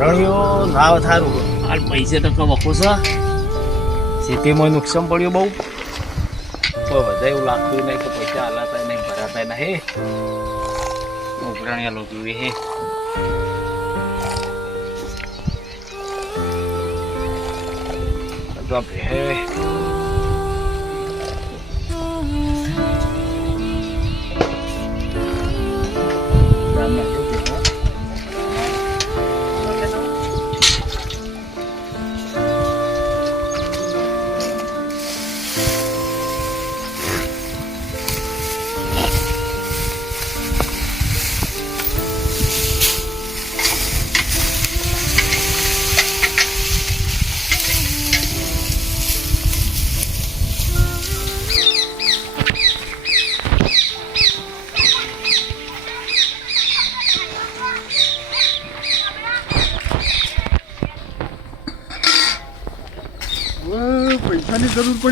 રણિયો ના થારું. હાલ પૈસે તો વખો છે. ખેતીમાં નુકસાન પડ્યું બહુ. કોઈ બધા એવું લાગતું નહીં કે પૈસા હાલાતા નહીં ભરાતા નહીં ઉઘરાણિયા લોકો હે. તો ભે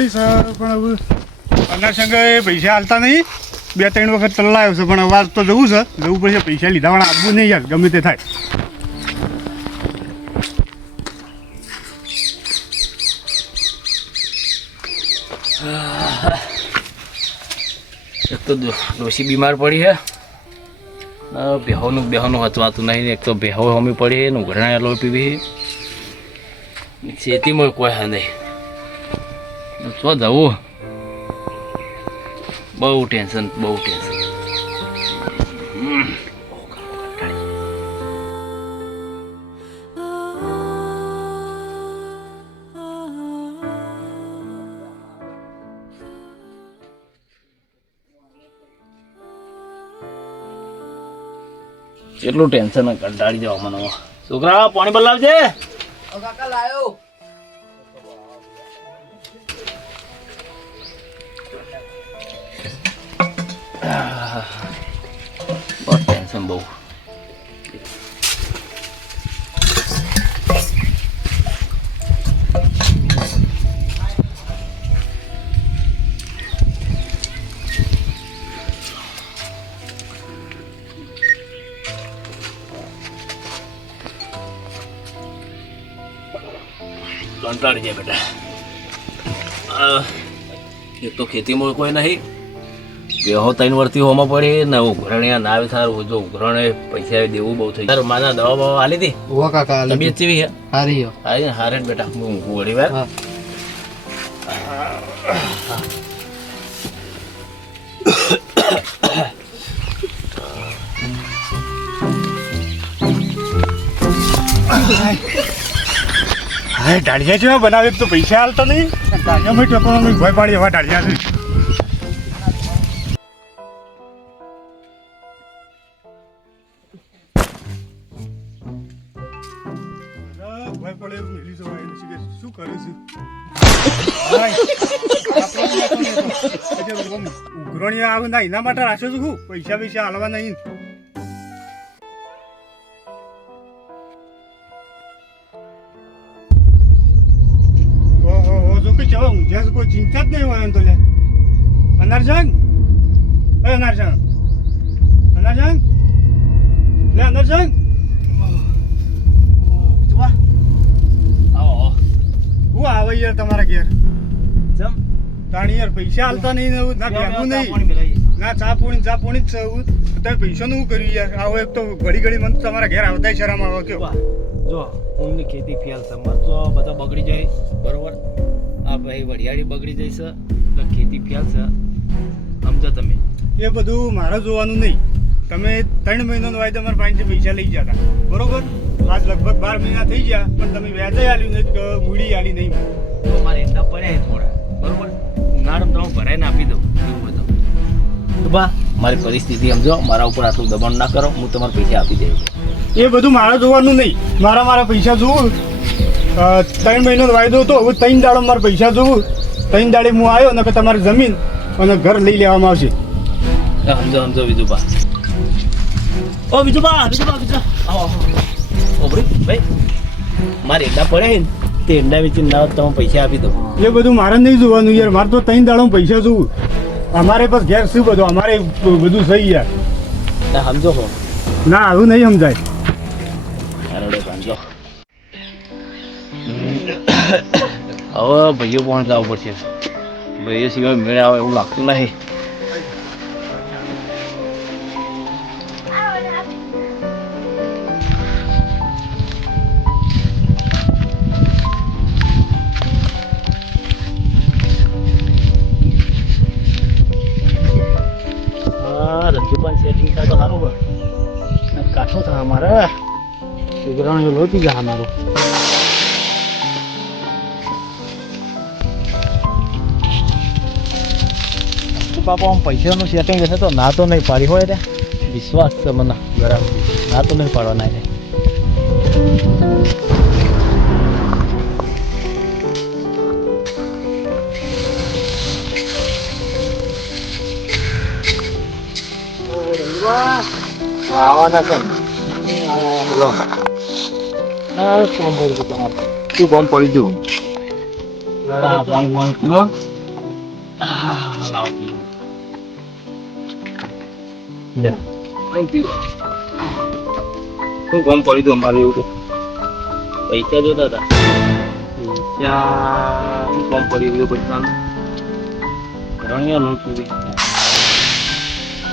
પડી સર પણ હવે અનાર સંઘે પૈસા હાલતા નહીં. બે, ત્રણ વખત ચલાવ્યો છે, પણ અવાજ તો જવું છે. જવું પડશે, પૈસા લીધા પણ આપવું નહીં યાર, ગમે તે થાય. એક તો ડોશી બીમાર પડી છે બેહોનું બેહોનું હચવાતું નહીં એક તો બેહો હમી પડી છે ઘણા લો પીવી છે. ખેતીમાં કોઈ હા નહીં તો જવું બહુ ટેન્શન બહુ ટેન્શન. કેટલું ટેન્શન કંટાળી જવા મને. છોકરા, પાણી બદલાવજે બહુ ટેન્શન બહુ કંટાળી જાય બેટા આ, એક તો ખેતીમાં કોઈ નહીં બેહો ત્રણ વર્ષથી હોમાં પડી ને ઉઘરણિયા ના આવે સારું જો ઉઘરણે પૈસા દેવું બહુ થઈ તારું માના દવા બવા આલી હતી ઓ કાકા તબિયત કેવી છે? હારી હો હારી ને? હારે બેટા હું ઊંઘું વળી વાર. હા. હા ડાળિયા જેવા બનાવે તો પૈસા હાલતા નહીં. ડાળિયામાં ટકોવાનું ભય પાડી એવા ડાળિયા છે. આવે ના એના માટે રાખ્યો છું હું પૈસા પૈસા હાલવા નહીં. કોઈ ચિંતા જ નહીં હોય એમ તો લે. અનારજંગ એ અનારજંગ અનારજંગ લે અનારજંગ આવો હું આવે યાર તમારા ઘેર. તાણી યાર પૈસા હાલતા નહીં ને એવું ના ભેગું નહીં. ના ચા પૂણી ચા પૂણી જ છે એવું. તમે પૈસાનું શું કર્યું યાર? આવો એક તો ઘડી ઘડી મને તમારા ઘેર આવતા શરમ આવો કયો જો ઊનની ખેતી ફેલ છે. તો બધા બગડી જાય બરોબર? આ ભાઈ વડિયાળી બગડી જાય છે એટલે ખેતી ફેલ છે. સમજો તમે. એ બધું મારે જોવાનું નહીં. તમે ત્રણ મહિનાનો વાયદો મારા પાસેથી પૈસા લઈ જતા. બરોબર? આજ લગભગ બાર મહિના થઈ ગયા પણ તમે વ્યાજે આલ્યું નહીં મૂડી આલી નહીં. તો મારે એટલા પડ્યા થોડા. ભરાઈને આપી દઉં. એવું બધું બા મારી પરિસ્થિતિ સમજો. મારા ઉપર આટલું દબાણ ના કરો. હું તમારા પૈસા આપી દઉં એ બધું મારા જોવાનું નહીં. મારા મારા પૈસા જોવું ત્રણ મહિનો વાયદો હતો. હવે ત્રણ દાડો મારા પૈસા જોવું ત્રણ દાડે હું આવ્યો ને તમારી જમીન અને ઘર લઈ લેવામાં આવશે. સમજો સમજો વિજુભા. બા ઓ બીજું બા બીજું બા બીજું આવો આવો ભાઈ મારે એટલા પડે ને. તે ઈંડા વેચીને ના તમે પૈસા આપી દો. એ બધું મારે નહીં જોવાનું યાર. મારે તો ત્રણ દાડો પૈસા જોવું. અમારે બસ ઘેર શું બધું? અમારે બધું સહી યાર. ના સમજો હો. ના આવું નહીં સમજાય. હવે ભાઈઓ પણ જવું પડશે. ભાઈઓ સિવાય મેળ આવે એવું લાગતું નહીં. છોકરાને લોટી મારું બાપા, આમ પૈસાનું સેટિંગ હશે તો ના તો નહીં પાડી હોય રે વિશ્વાસ છે મને, બરાબર. ના તો નહીં પાડવાના રે આવવાના છે બોલો ના કોણ બોલું તમારે શું કોમ પડી ગયું હા ફોન ફોન કરો લાવ લે શું કોમ પડી ગયું અમારે એવું પૈસા જોતા હતા ત્યાં શું કોમ પડી ગયું પૈસાનું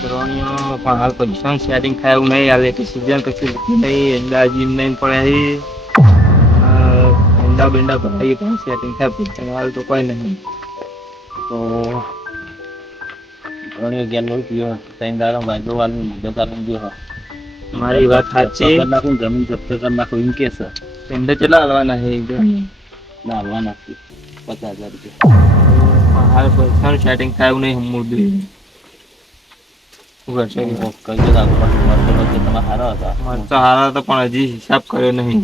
રણિયા લોટ પૂરી ત્રણિયો પણ હાલ પૈસાનું સેટિંગ થાય એવું નહીં હાલે કે સીઝન લીધી નહીં અંદાજી નહીં પડે અંડા બેંડા ભરાઈ પણ સેટિંગ થાય પૈસાનું હાલ તો કોઈ નહીં તો રણિયો જ્ઞાન લોટ પીવો ત્રણ દાડા વાંધો વાળું બીજો કારણ જો મારી વાત સાચી કરી નાખું જમીન જપ્ત કરી નાખું એમ કે છે પેંડા કેટલા હાલવાના છે. ના હાલવા પચાસ હજાર રૂપિયા હાલ પૈસાનું સેટિંગ થાય એવું નહીં હમું દે શું કરશે કે? કઈ આગળ મળતો નથી તમારા સારા હતા. મરચા હારા હતા પણ હજી હિસાબ કર્યો નહીં.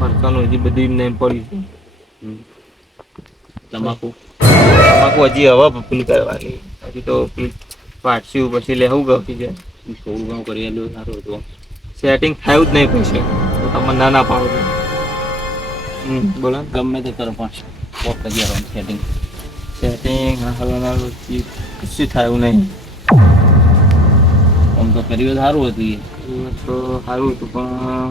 મરચાનું હજી બધી નહીં પડ્યું. છે હમ. તમાકુ? તમાકુ હજી હવા પેલું કરવાની. હજી તો પાટસ્યું પછી લેવું ગયું કે થોડું ઘણું કરી આલ્યું સારું હતું. સેટિંગ થયું જ નહીં પૈસે તો તમે ના ના પાડો. બોલો. ગમે તે કરો પણ કોક કરી સેટિંગ સેટિંગ હાલવાના કશું થયું નહીં. આમ તો કર્યું સારું હતું એ તો સારું હતું પણ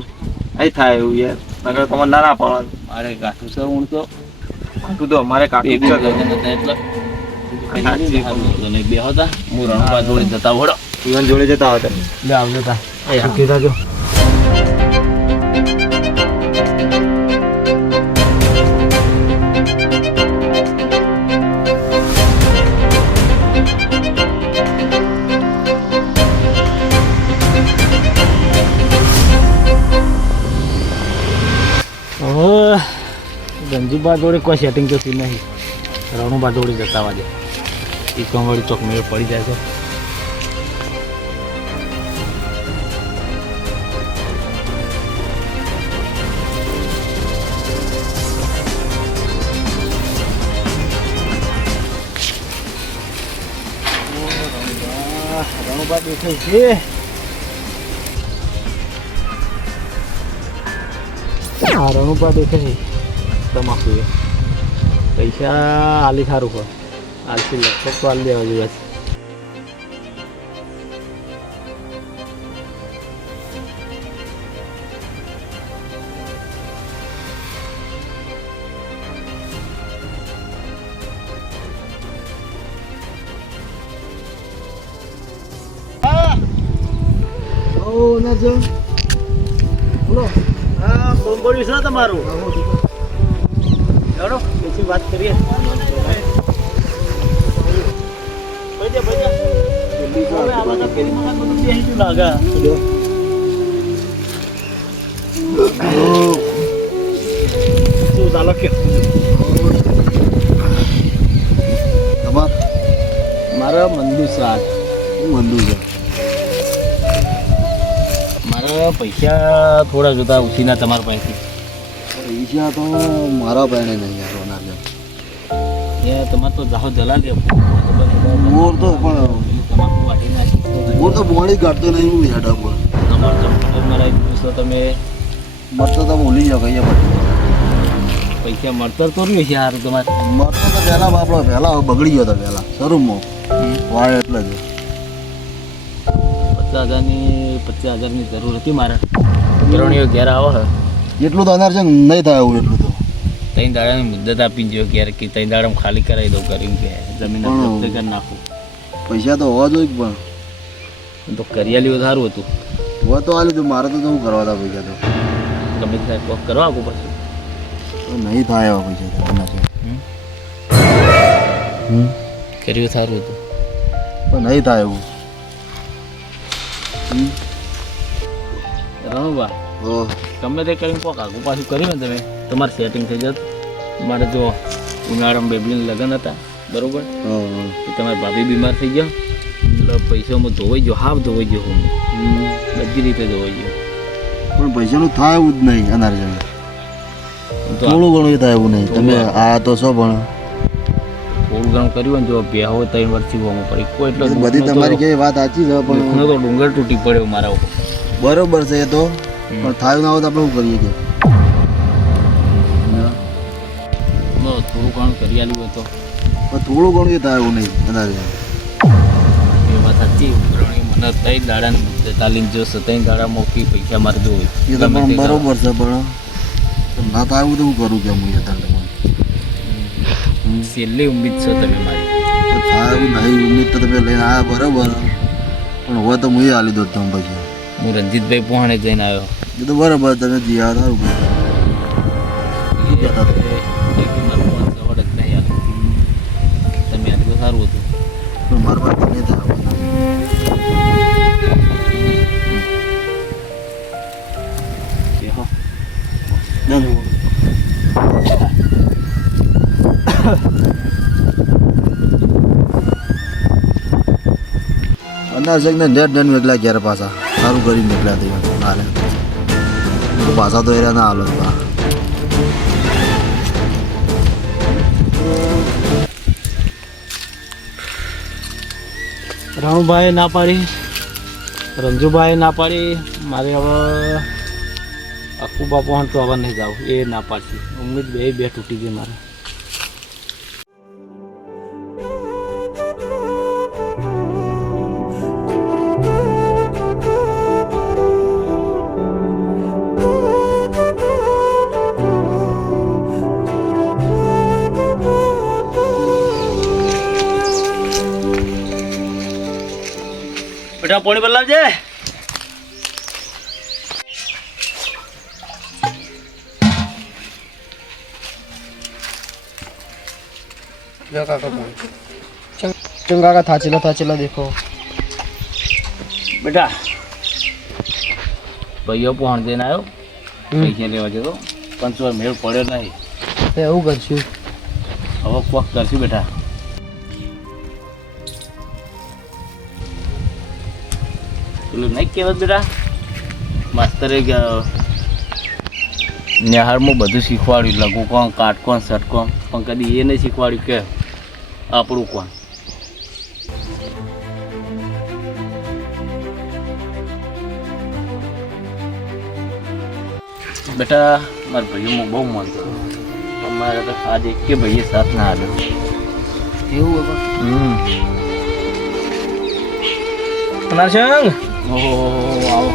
નહીં થાય એવું યાર. નગર તમે ના ના પાડો મારે કાઠું છે હું તો. તું તો અમારે કાઠું એટલે. બે હતા. હું રણબા જોડે જતા વડો જીવન જોડે જતા હતા. આવજો તા. હવે બાજોડે કોઈ સેટિંગ તો થયું નહીં. રણુ જોડે જતા વાજે એ કંગળી ચોક મેળ પડી જાય છે. રણુબા દેખાય છે. હા રણુબા દેખાય છે. તમાકુ એ પૈસા આલી સારું હોય આલથી લગભગ તો આલી દેવા છે બોલો હા બોમ્બોડી છે તમારું ચાલો, પછી વાત કરીએ. મારા મંદુ સાત હું મંદુ છે? મારા પૈસા થોડા જોતા ઉછીના તમારા પાસેથી. પૈસા તો મારા પાસે નહીં યાર ઓના એ તમારે તો જાહો જલા દે. મોર તો પણ મોર તો બોડી કાઢતો નહીં હું હેડા પર તમારે તો તમે મરતો તો ભૂલી જાવ કહીએ પછી પૈસા મળતર તો નહીં યાર તમારે. મળતો તો પહેલા આપણો પહેલા બગડી ગયો હતો પહેલા. શરૂમાં. વાય એટલે જ. પચાસ હજારની પચાસ હજારની જરૂર હતી મારે. ત્રણેય ઘેર આવો હે. એટલું તો અનાર છે ને નહીં થાય એવું એટલું તો. ત્રણ દાડાની મુદ્દત આપી જો ક્યારે કે ત્રણ દાડામાં ખાલી કરાવી દઉં કરીને કે જમીન જપ્ત કરી નાખું. પૈસા તો હોવા જોઈએ પણ? તો કરિયાલી સારું હતું. હોવા તો આલી તો મારે તો શું કરવા હતા પૈસા તો? ગમે સાહેબ કોક કરવા આપું પછી. તો નહીં થાય એવા પૈસા તો? હમ? કર્યું સારું હતું. પણ નહીં થાય એવું હમ? ઓહ. તો ગમે તે કરીને કોક આગું પાછું કરીને તમે. તમારે સેટિંગ થઈ જાત. મારે જો ઉનાળામાં બેબલીને લગ્ન હતા બરોબર? હા, હા. તમારી ભાભી બીમાર થઈ ગયા. એટલે પૈસામાં ધોવાઈ ગયો હાફ ધોવાઈ ગયો હું. બધી રીતે ધોવાઈ ગયો. પણ પૈસાનું થાય એવું જ નહીં અનાર જણ. થોડું ઘણું થાય એવું નહીં. તમે આ તો છો પણ. થોડું ઘણું કર્યું ને જો બેહો ત્રણ વર્ષથી હોમો પડી કોઈ એટલો બધી તમારી કેવી વાત સાચી છે પણ તો ડુંગર તૂટી પડ્યો મારા ઉપર. બરોબર છે એ તો. પણ થાય ના હોય તો આપણે શું કરીએ કે? થોડું ઘણું કરી આલું તો. પણ થોડું ઘણું એ થાય એવું નહીં જણ એ વાત સાચી ઉઘરાણી મને ત્રણ દાડાની મુદ્દત આલીને જો ત્રણ દાડા મોકી પૈસા મારે જો એ તો પણ બરોબર છે પણ ના થાય એવું તો હું કરું કે હું અત્યારે તમને છેલ્લી ઉમ્મીદ છો તમે મારી. થાય એવું નહીં ઉમ્મીદ તો તમે લઈને આવ્યા બરાબર. પણ હવે તો હું હાલી દો તમે પછી. હું રણજીતભાઈ પોહાણે જઈને આવ્યો. એ તો બરાબર તમે જી આ સારું. તમે આલ્યું સારું હતું. મારું પાસે નહીં થાય. અંદાજ ને નેટ નેટ મેકલા ઘેર પાછા? સારું કરી મેકલા તે હાલે. પાછા તો એરા ના હાલો ના પાડી રંજુભાઈ ના પાડી મારે હવે આખું બાપુ તો હવે નહીં જાવ એ ના પાડશે ઉમ્મીદ બે બે તૂટી ગઈ મારે લોટા પાણી પર લાવજે. જો કાકા પણ. ચમ કાકા થાચેલો થાચેલો દેખો. બેટા ભાઈઓ કરશું. હવે બેટા. પેલું નહીં કહેવત બેટા? માસ્તરે નિહાળમાં બધું શીખવાડ્યું. લઘુ કોણ કાટ કોણ શર્ટ કોણ. પણ કદી એ નહીં શીખવાડ્યું કે આપણું કોણ? બેટા મારા ભાઈઓ બહુ માનતો હતો અમારે તો આજે કે ભાઈએ સાથ ના આવ્યો એવું હવે હમ. ઓહો આવો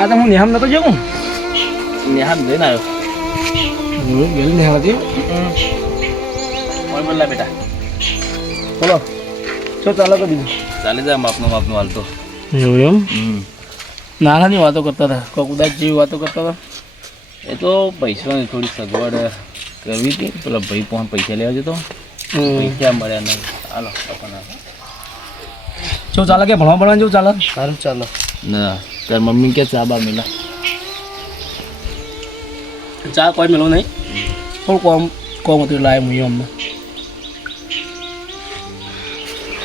આ તો હું નેહામ નતો જવું નેહાન લઈને આવ્યો. હું ગયેલી નેહા હતી? કોણ બોલા બેટા. બોલો. ચો ચાલો તો બીજું. ચાલે જા માપનું માપનું હાલતો એવું એમ? નાનાની વાતો કરતા હતા કોક ઉદાસ જેવી વાતો કરતા હતા. એ તો પૈસાની થોડી સગવડ કરવી હતી. પેલા ભાઈ પણ પૈસા લેવા જતો. પૈસા મળ્યા નહીં. હાલો શું ચાલે કે ભણવા ભણવા જેવું ચાલે? સારું ચાલો. ના તાર મમ્મી કે ચા બા મિલા. ચા કોઈ મિલો નહીં. થોડું કોમ કોમ હતું લાય હું અમને.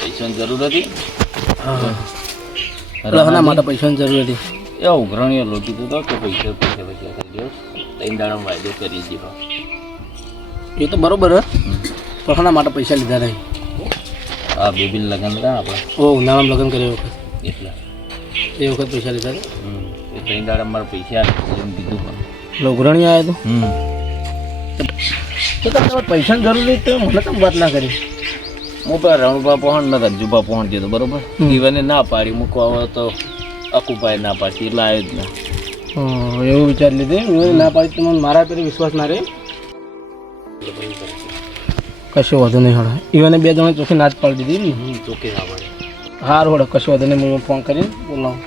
પૈસાની જરૂર હતી? લહના માટે પૈસાની જરૂર હતી. એ ઉઘરાણીઓ લોટી તો કે પૈસા પૈસા પૈસા કરી દો. ત્રણ દાડા વાયદો કરી દીધો. એ તો બરોબર હે. પણ શાના માટે પૈસા લીધા નહીં. આ બેબી લગ્ન હતા આપણે. ઓ ઉનાળામાં લગ્ન કર્યો વખત. એટલે. એ વખત પૈસા લીધા એ ત્રણ દાડા મારા પૈસા એમ કીધું પણ. ઉઘરાણી આવ્યો હમ. તો તો તમારે પૈસાની જરૂર નહીં તો મને તો વાત ના કરી? હું પેલા રણુભા પહોંચ નતા જુભા પહોંચ દીધો બરોબર. દીવાને ના પાડી મૂકવા આવે તો અકુપાય ના પાડતી એટલે આવ્યો જ ના. એવું વિચાર લીધે હું ના પાડી મને મારા પર વિશ્વાસ ના રહે. કશો વાંધો નહીં હોડે ઈવને બે જણા ચોખ્ખી ના જ પાડી દીધી ને. ચોખ્ખી ના પાડે. હારું હોડે કશો વધુ નહીં હું ફોન કરીને બોલાવું.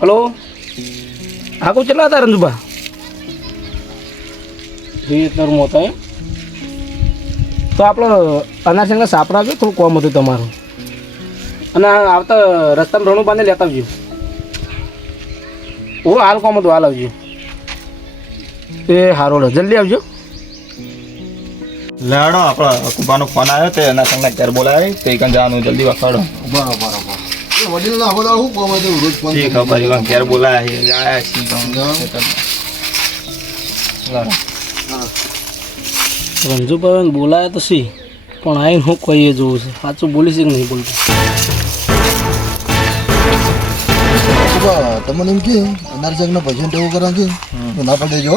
હલો? હા કોઈ ચલા હતા રંજુભા? વિયેતનામમાં હતા એમ તો આપણે અનારસિંગના સાપડા આવજો થોડું કોમ હતું તમારું. અને આવતા રસ્તામાં રણું બાંધે લેતા આવજો. ઓ હાલ કોમ હતું હાલ આવજો. એ હારો જલ્દી આવજો. લાડો આપણા કુબાનો ફોન આવ્યો તે એના સંગના ઘેર બોલાવી તે કન જવાનું જલ્દી વખાડો. બરાબર બરાબર વડીલ ના બધા શું કોમ હતું રોજ ફોન ઠીક પછી ઘેર બોલાય આયા છીએ લાડો. રંજુભાઈ બોલાયા તો સી પણ આઈને હું કહીએ જોઉં છે. સાચું બોલીશ કે નહીં બોલતો? તમને એમ કે અનારચક ના ભજન ટેવું કરવા કે? ના પડે જો.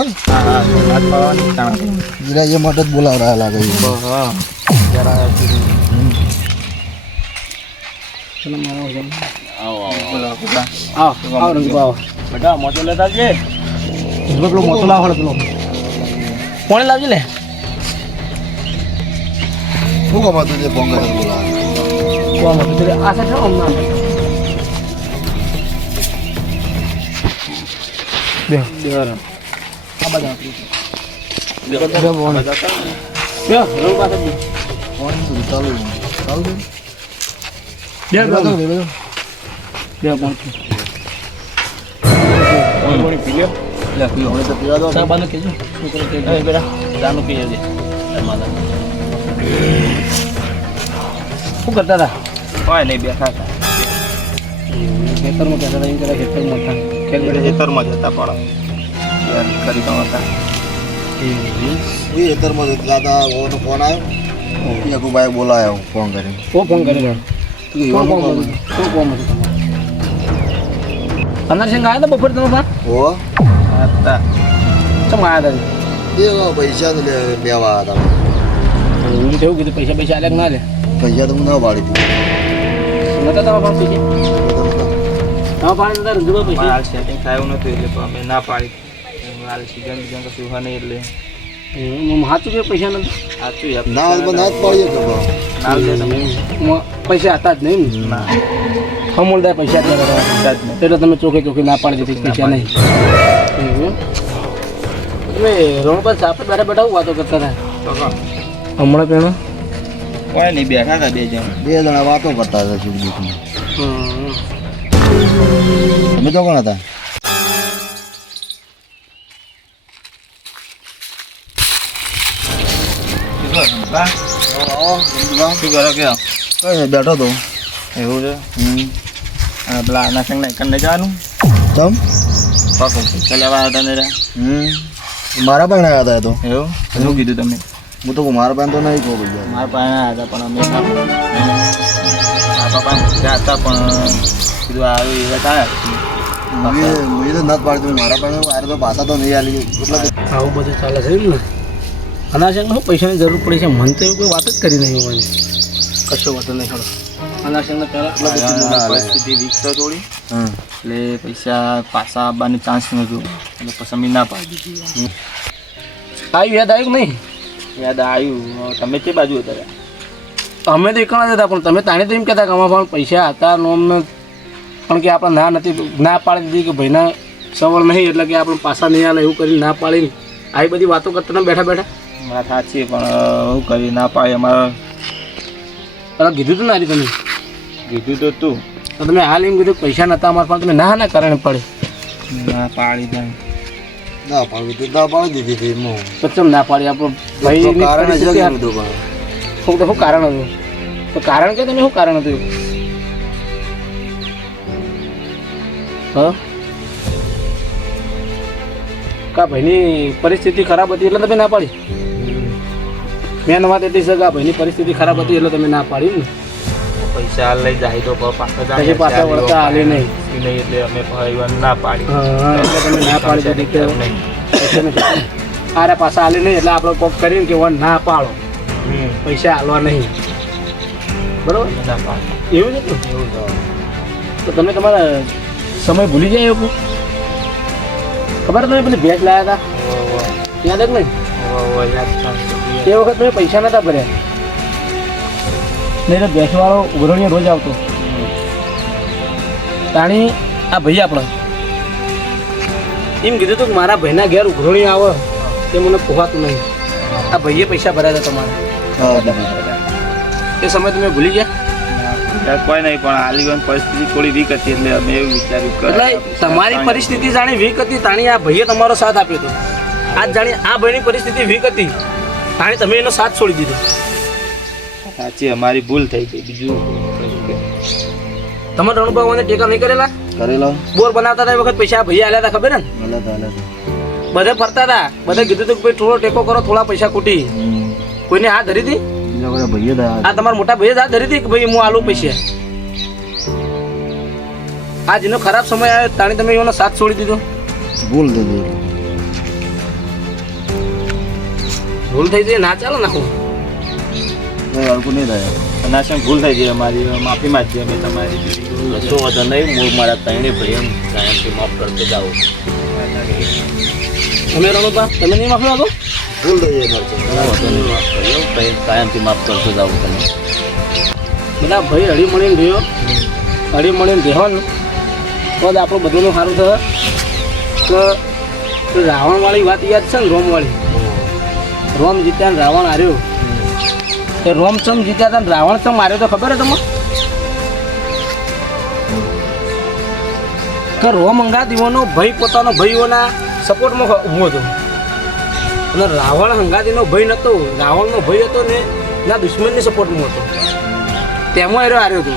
જીરા એ માટે જ બોલાવ રહ્યા લાગે છે. હા. ચલો મારો જમ. આવો આવો બોલો કુબા. આવો આવો રંજુભાઈ આવો બેટા મોટો લેતા આવજે રંજુભાઈ પેલો મોટો લાવો પેલો કોણે લાવજો લે શું કામ હતું જે ફોન કરે બોલાવે કોણ હતું પેલે આ સાઈડ આમ ના બે બે આ બધા બે બોણ બે રંગ પાસે બે ફોન ચાલુ ચાલુ બે છે બે બે બે બે બોણ પાણી પાણી પી લ્યો લે પીવો હવે તો પીવા દો ચા બાનું કેજો છોકરો કે એ બેટા ચાનું પી જજે માતા શું કરતા હતા હોય નહીં બેઠા હતા ખેતરમાં કહેતા હતા એમ કહેતા ખેતરમાં હતા ખેત બેઠા ખેતરમાં જ હતા પણ યાર કરી તો હતા એ એતરમાં જતા હતા ઓનો ફોન આવ્યો યકુભાઈ બોલાયો ફોન કરીને ઓ ફોન કરી તું કોણ એવાનો કોણ ફોન હતું? શું કોમ હતું તમારે અનારસિંહ આવ્યા હતા બપોર તમે પણ હો હતા ચમ આવ્યા હતા એ પૈસા તો લે- લેવા હતા એવું કેવું કીધું પૈસા પૈસા આલ્યા કે ના લે પૈસા તો હું ના પાડી દીધું નતા તમારા પાસે તમારા પાસે નતા રંજુભાઈ પૈસા હાલ સેટિંગ થયું નતું એટલે અમે ના પાડી હાલ સીઝન બીજન કશું નહીં એટલે. સાચું કે પૈસા નથી? સાચું ના તો ના જ પાડીએ કે ના તમે. મ- પૈસા હતા જ નહીં ના? અમૂલદાર પૈસા નતા જ નહીં. એટલે તમે ચોખે ચોખે ના પાડી દીધી પૈસા નહીં. એવું તમે રોડ પર સાપે બેઠા બેઠા વાતો કરતા હતા. હમણાં પેણો? કોઈ નહીં બેઠા હતા બે જણ. બે જણા વાતો કરતા હતા સુખ દુઃખમાં. તમે તો કોણ હતા? શું કરો કે? કઈ બેઠો તો. એવું છે? હમ. પેલા આના સંગ ને કને જવાનું? તમ પાકો. પૈસા લેવા હતા ને. હમ. મારા પણ આવ્યા હતા એ તો. એવું? શું કીધું તમે હું તો મારા પાસે તો નહીં કહું ભાઈ. મારા પાસે હતા પણ અમે ના મારા પપ્પા હતા પણ કીધું આવ્યું એવા આવ્યા મેં મેં તો નથી પાડતું મારા પાસે મારે તો પાછા તો નહીં આલી. એટલે આવું બધું ચાલે છે ને? અનાશંક શું પૈસાની જરૂર પડે છે? મને તો એવું કોઈ વાત જ કરી નહીં હોય કશો વાતો નહીં હળો અનાશંકને પહેલાં પરિસ્થિતિ વીક થોડી. એટલે પૈસા પાછા આવવાની ચાન્સ નહોતું એટલે પછી અમે ના પાડી દીધી. આવ્યું યાદ આવ્યું નહીં? યાદ આવ્યું. તમે તે બાજુ હતા અમે તો એકલા જ હતા પણ તમે તાણે તો એમ કહેતા કે અમારા પણ પૈસા હતા નોમને પણ કે આપણે ના નથી ના પાડી દીધી કે ભાઈના સવળ નહીં એટલે કે આપણે પાછા નહીં આવે એવું કરીને ના પાડીને આવી બધી વાતો કરતા ને બેઠા બેઠા. વાત સાચી પણ શું કરી ના પાડી અમારા. અરે કીધું તું ના તમે કીધું તો તું. તો તમે હાલ એમ કીધું પૈસા નતા અમારા પણ તમે ના ના કારણે પડે. ના પાડી દે. ના પાડવી તો ના પાડી દીધી હતી હું તો ચમ ના પાડી? આપણો ભાઈ કારણ જ છે બધું પણ શું કારણ હતું? તો કારણ કે તમે શું કારણ હતું? હ? કા ભાઈની પરિસ્થિતિ ખરાબ હતી એટલે તમે ના પાડી? મેન વાત એટલી છે કે આ ભાઈની પરિસ્થિતિ ખરાબ હતી એટલે તમે ના પાડી ને? પૈસા લઈ જાય તો પાછા પછી પાછા વળતા હાલે નહીં. નહીં એટલે અમે ભાઈવાન ના પાડી. એટલે તમે ના પાડી દીધી નહીં. આરે પાછા હાલે નહીં એટલે આપણે કોક કરીને કે વન ના પાડો. પૈસા હાલવા નહીં. બરોબર? ના પાડો. એવું ને? તો. તમે તમારા સમય ભૂલી જાય એવું? ખબર તમે પેલી ભેંસ લાયા હતા? યાદ જ નહીં? તે વખત મેં પૈસા નતા ભર્યા. નહીં તો ભેંસવાળો ઉઘરણીએ રોજ આવતો. તાણી આ ભાઈ આપણો. એમ કીધું તું કે મારા ભાઈના ઘેર ઉઘરણી આવે તે મને પોહાતું નહીં. આ ભાઈએ પૈસા ભરાયા હતા તમારે. એ સમય તમે ભૂલી ગયા? કોઈ નહીં પણ આલીવન પરિસ્થિતિ થોડી વીક હતી એટલે અમે એવું વિચાર્યું એટલે તમારી પરિસ્થિતિ જાણી વીક હતી તાણી આ ભાઈએ તમારો સાથ આપ્યો હતો. આજ જાણી આ ભાઈની પરિસ્થિતિ વીક હતી. તાણી તમે એનો સાથ છોડી દીધો. સાચી અમારી ભૂલ થઈ ગઈ. બીજું તમે તમે મને ટેકા નહીં કરેલા? કરેલા. બોર બનાવતા હતા એ વખત પૈસા ભાઈ આલ્યા હતા ખબર ને? બધે ફરતા હતા. બધે કીધું હતું કે ભાઈ થોડો ટેકો કરો થોડા પૈસા ખૂટી કોઈને હાથ ધરી હતી? આ તમારા મોટા ભાઈએ હા હાથ ધરી હતી કે ભાઈ હું આલું પૈસા? આ જેનો ખરાબ સમય આવ્યો તાણી તમે એનો સાથ છોડી દીધો? ભૂલ થઈ ગઈ. ભૂલ થઈ ગઈ ના ચાલો નાખું હલકું નહીં થાય. નાશન ભૂલ થઈ ગઈ અમારી? માફી માંગીએ અમે તમારી. કશો વધુ નહીં હું મારા ત્રણે ભાઈ એમ કાયમથી માફ કરતો જાઓ. તમે રણુભા તમે નહીં માફી માંગો ભૂલ થઈ જાય નહીં. માફ ભાઈ કાયમથી માફ કરતો જાઉં તમે. બધા ભાઈ હળી મળીને રહ્યો. હળી મળીને રહેવાનું. તો જ આપણું બધુંનું સારું થયો તો રાવણવાળી વાત યાદ છે ને રોમવાળી? રોમ જીત્યા ને રાવણ હાર્યો. એ રોમ ચમ જીત્યા હતા રાવણ ચમ માર્યો તો ખબર હે તમને? કે રોમ અંગાદીઓનો ભય પોતાનો ભાઈઓના સપોર્ટમાં ઊભો હતો. અને રાવણ હંગાદીનો ભય નહોતો રાવણનો ભય હતો ને ના દુશ્મનની સપોર્ટમાં હતો. તેમાં એરો હાર્યો હતો.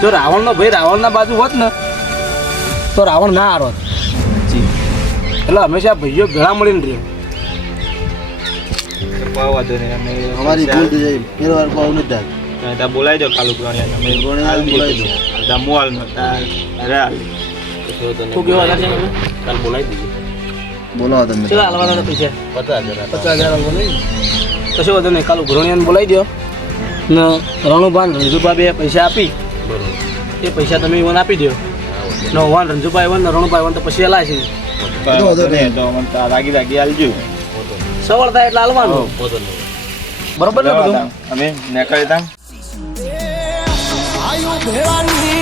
જો રાવણનો ભય રાવણના બાજુ હોત ને તો રાવણ ના હારોત. એટલે હંમેશા ભાઈઓ ગળા મળીને રહ્યો. કોઈ વાંધો નહીં અમે અમારી ભૂલ થઈ જાય. પેલો વાર પાવું નથી થાય ત્યાં બોલાવી દો કાલુ પ્રાણી અમે બોલાવી દો. ત્યાં નહીં. શું હતા છે? કાલ બોલાવી દીધી બોલાવો તમે. ચલો હાલવાના પૈસા. પચાસ હજાર પચાસ હજાર કશો વાંધો નહીં કાલ ઘોરણીયાને બોલાવી દો. ને રણુભાન બે પૈસા આપી. બરોબર. એ પૈસા તમે ઈવન આપી દો ને વન રંજુભાઈ વન ને રણુભાઈ વન તો પછી હલા છે. વાંધો નહીં, તો રાગી રાગી હાલજો. સવળ થાય એટલે હાલવાનું. બરોબર ને બધું? અમે નીકળી તા આયુ ભેળાની